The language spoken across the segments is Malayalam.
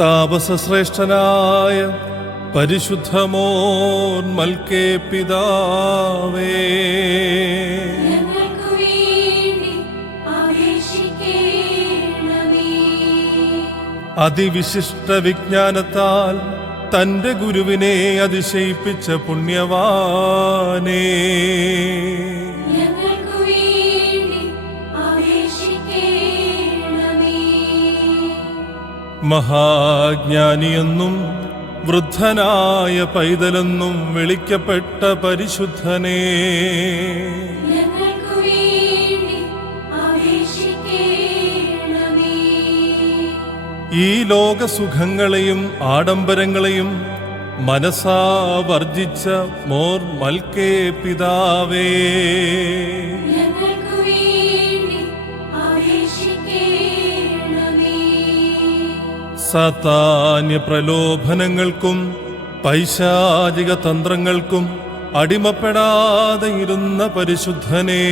താപസശ്രേഷ്ഠനായ പരിശുദ്ധമോന്മൽക്കേ പിതാവേ അതിവിശിഷ്ട വിജ്ഞാനത്താൽ തന്റെ ഗുരുവിനെ അതിശയിപ്പിച്ച പുണ്യവാനേ. മഹാജ്ഞാനിയെന്നും വൃദ്ധനായ പൈതലെന്നും വിളിക്കപ്പെട്ട പരിശുദ്ധനേ. ഈ ലോകസുഖങ്ങളെയും ആഡംബരങ്ങളെയും മനസാ വർജിച്ച മോർ മൽക്കേ പിതാവേ. സാത്താന്യ പ്രലോഭനങ്ങൾക്കും പൈശാചിക തന്ത്രങ്ങൾക്കും അടിമപ്പെടാതെ ഇരുന്ന പരിശുദ്ധനേ.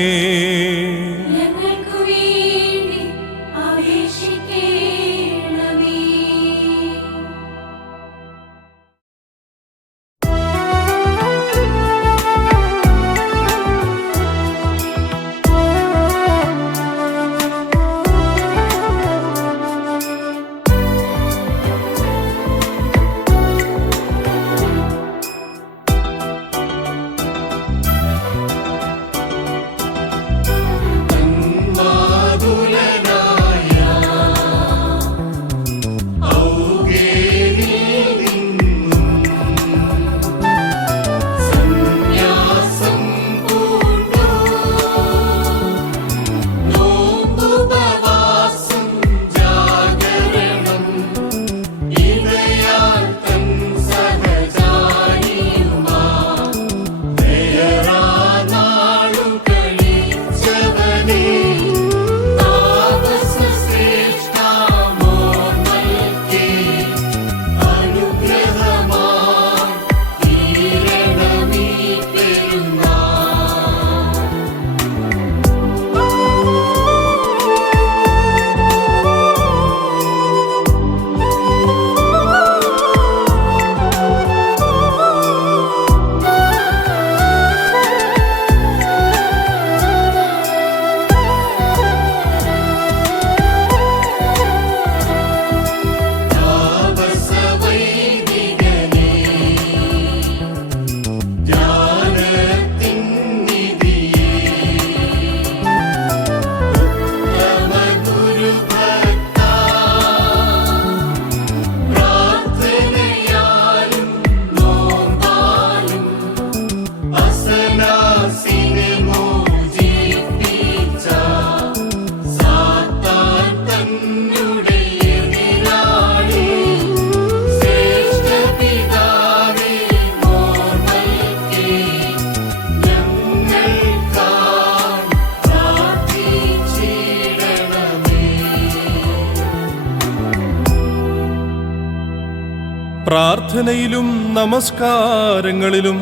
പ്രാർത്ഥനയിലും നമസ്കാരങ്ങളിലും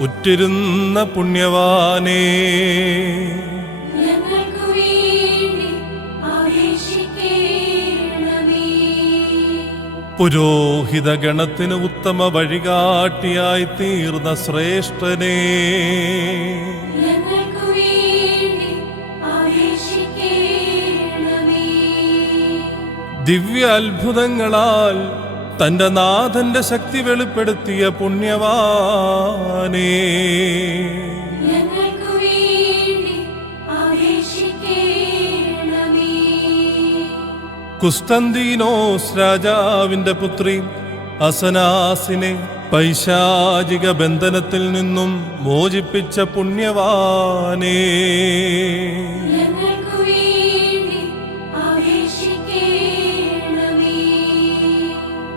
ഉറ്റിരുന്ന പുണ്യവാനേ. പുരോഹിത ഗണത്തിന് ഉത്തമ വഴികാട്ടിയായി തീർന്ന ശ്രേഷ്ഠനേ ദിവ്യ അത്ഭുതങ്ങളാൽ തന്റെ നാഥന്റെ ശക്തി വെളിപ്പെടുത്തിയ പുണ്യവാനേ. കുസ്തന്തീനോസ് രാജാവിന്റെ പുത്രി അസനാസിനെ പൈശാചിക ബന്ധനത്തിൽ നിന്നും മോചിപ്പിച്ച പുണ്യവാനേ.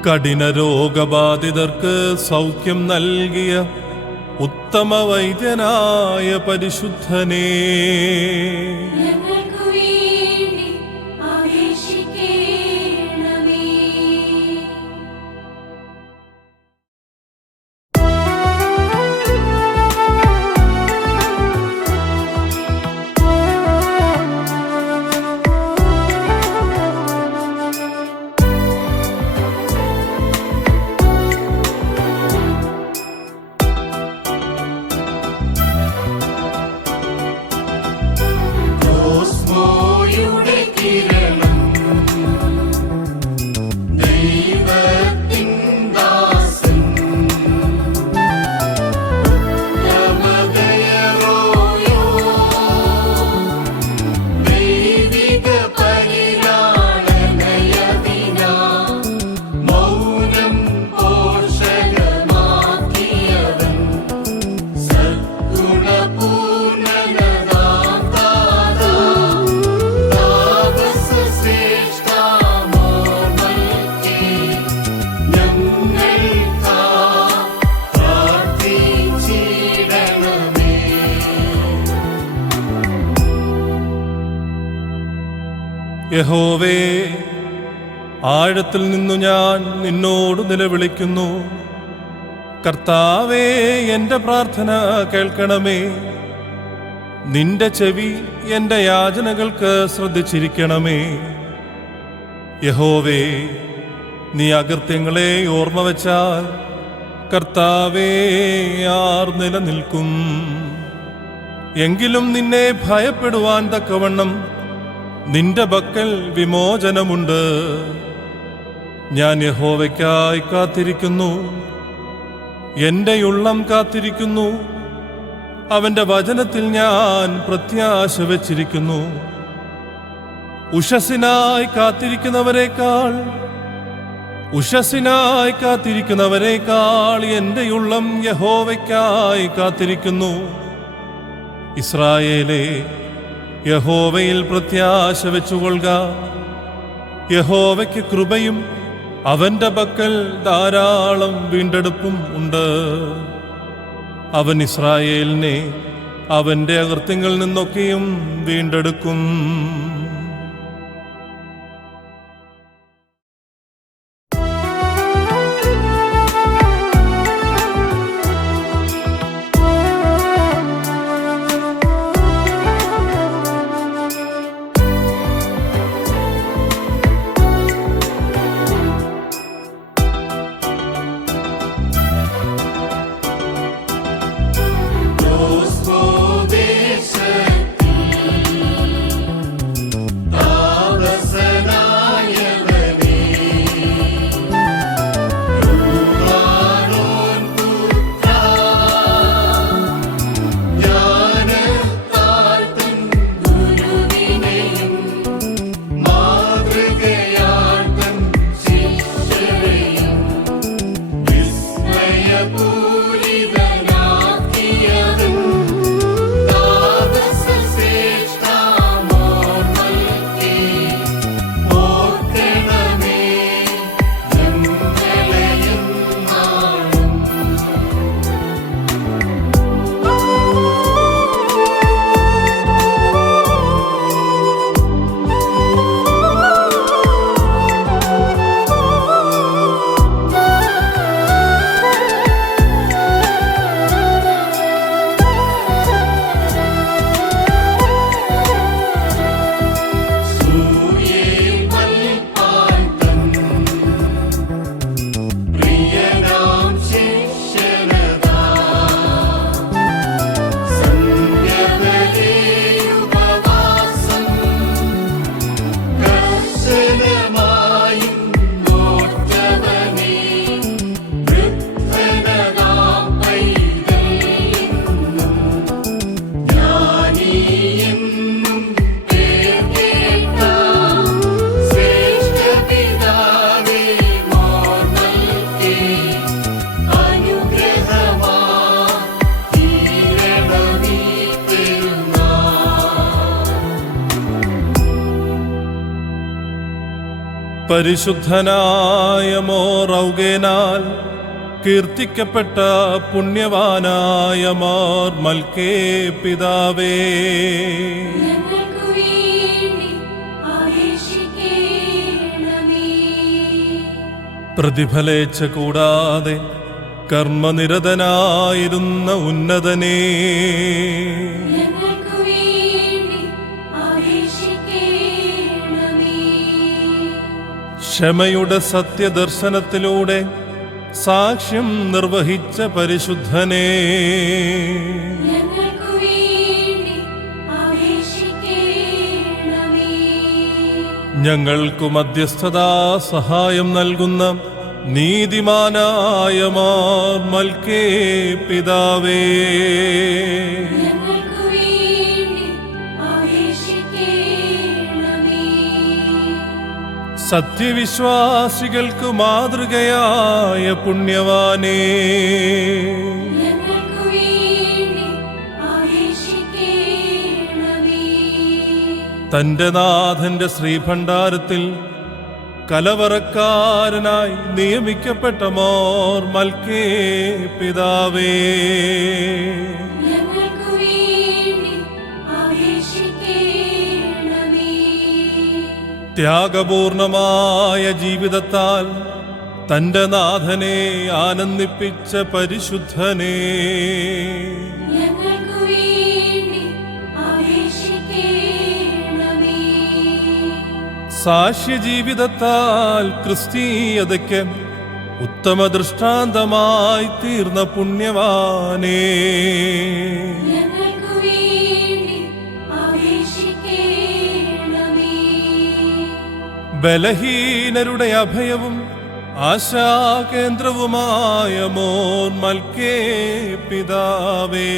കഠിന രോഗബാധിതർക്ക് സൗഖ്യം നൽകിയ ഉത്തമ വൈദ്യനായ പരിശുദ്ധനേ. യഹോവേ ആഴത്തിൽ നിന്നു ഞാൻ നിന്നോട് നിലവിളിക്കുന്നു. കർത്താവേ എന്റെ പ്രാർത്ഥന കേൾക്കണമേ. നിന്റെ ചെവി എന്റെ യാചനകൾക്ക് ശ്രദ്ധിച്ചിരിക്കണമേ. യഹോവേ നീ അകൃത്യങ്ങളെ ഓർമ്മ വച്ചാൽ കർത്താവേ ആർ നിലനിൽക്കും. എങ്കിലും നിന്നെ ഭയപ്പെടുവാൻ തക്കവണ്ണം നിന്റെ ബക്കൽ വിമോചനമുണ്ട്. ഞാൻ യഹോവയ്ക്കായി കാത്തിരിക്കുന്നു. എന്റെ ഉള്ളം കാത്തിരിക്കുന്നു. അവന്റെ വചനത്തിൽ ഞാൻ പ്രത്യാശ വച്ചിരിക്കുന്നു. ഉഷസിനായി കാത്തിരിക്കുന്നവരെക്കാൾ ഉഷസിനായി കാത്തിരിക്കുന്നവരെക്കാൾ എന്റെ ഉള്ളം യഹോവയ്ക്കായി കാത്തിരിക്കുന്നു. ഇസ്രായേലേ യഹോവയിൽ പ്രത്യാശ വെച്ചുകൊള്ളുക. യഹോവയ്ക്ക് കൃപയും അവന്റെ പക്കൽ ധാരാളം വീണ്ടെടുപ്പും ഉണ്ട്. അവൻ ഇസ്രായേലിനെ അവന്റെ അകൃത്യങ്ങളിൽ നിന്നൊക്കെയും വീണ്ടെടുക്കും. പരിശുദ്ധനായ മോറൗകേനാൽ കീർത്തിക്കപ്പെട്ട പുണ്യവാനായ മോർ മൽക്കേ പിതാവേ. പ്രതിഫലേച്ച കൂടാതെ കർമ്മനിരതനായിരുന്ന ഉന്നതനേ. ക്ഷമയുടെ സത്യദർശനത്തിലൂടെ സാക്ഷ്യം നിർവഹിച്ച പരിശുദ്ധനേ. ഞങ്ങൾക്കു മധ്യസ്ഥതാ സഹായം നൽകുന്ന നീതിമാനായ മാർ മൽക്കേ പിതാവേ. സത്യവിശ്വാസികൾക്ക് മാതൃകയായ പുണ്യവാനേ. തന്റെ നാഥന്റെ ശ്രീഭണ്ഡാരത്തിൽ കലവറക്കാരനായി നിയമിക്കപ്പെട്ട മോർ മൽക്കേ പിതാവേ. ഞങ്ങൾക്ക് വേണ്ടി ത്യാഗപൂർണമായ ജീവിതത്താൽ തന്റെ നാഥനെ ആനന്ദിപ്പിച്ച പരിശുദ്ധനെ. സാക്ഷ്യ ജീവിതത്താൽ ക്രിസ്തീയതയ്ക്ക് ഉത്തമ ദൃഷ്ടാന്തമായി തീർന്ന പുണ്യവാനേ. ബലഹീനരുടെ അഭയവും ആശാകേന്ദ്രവുമായ മോൻ മൽക്കേ പിതാവേ.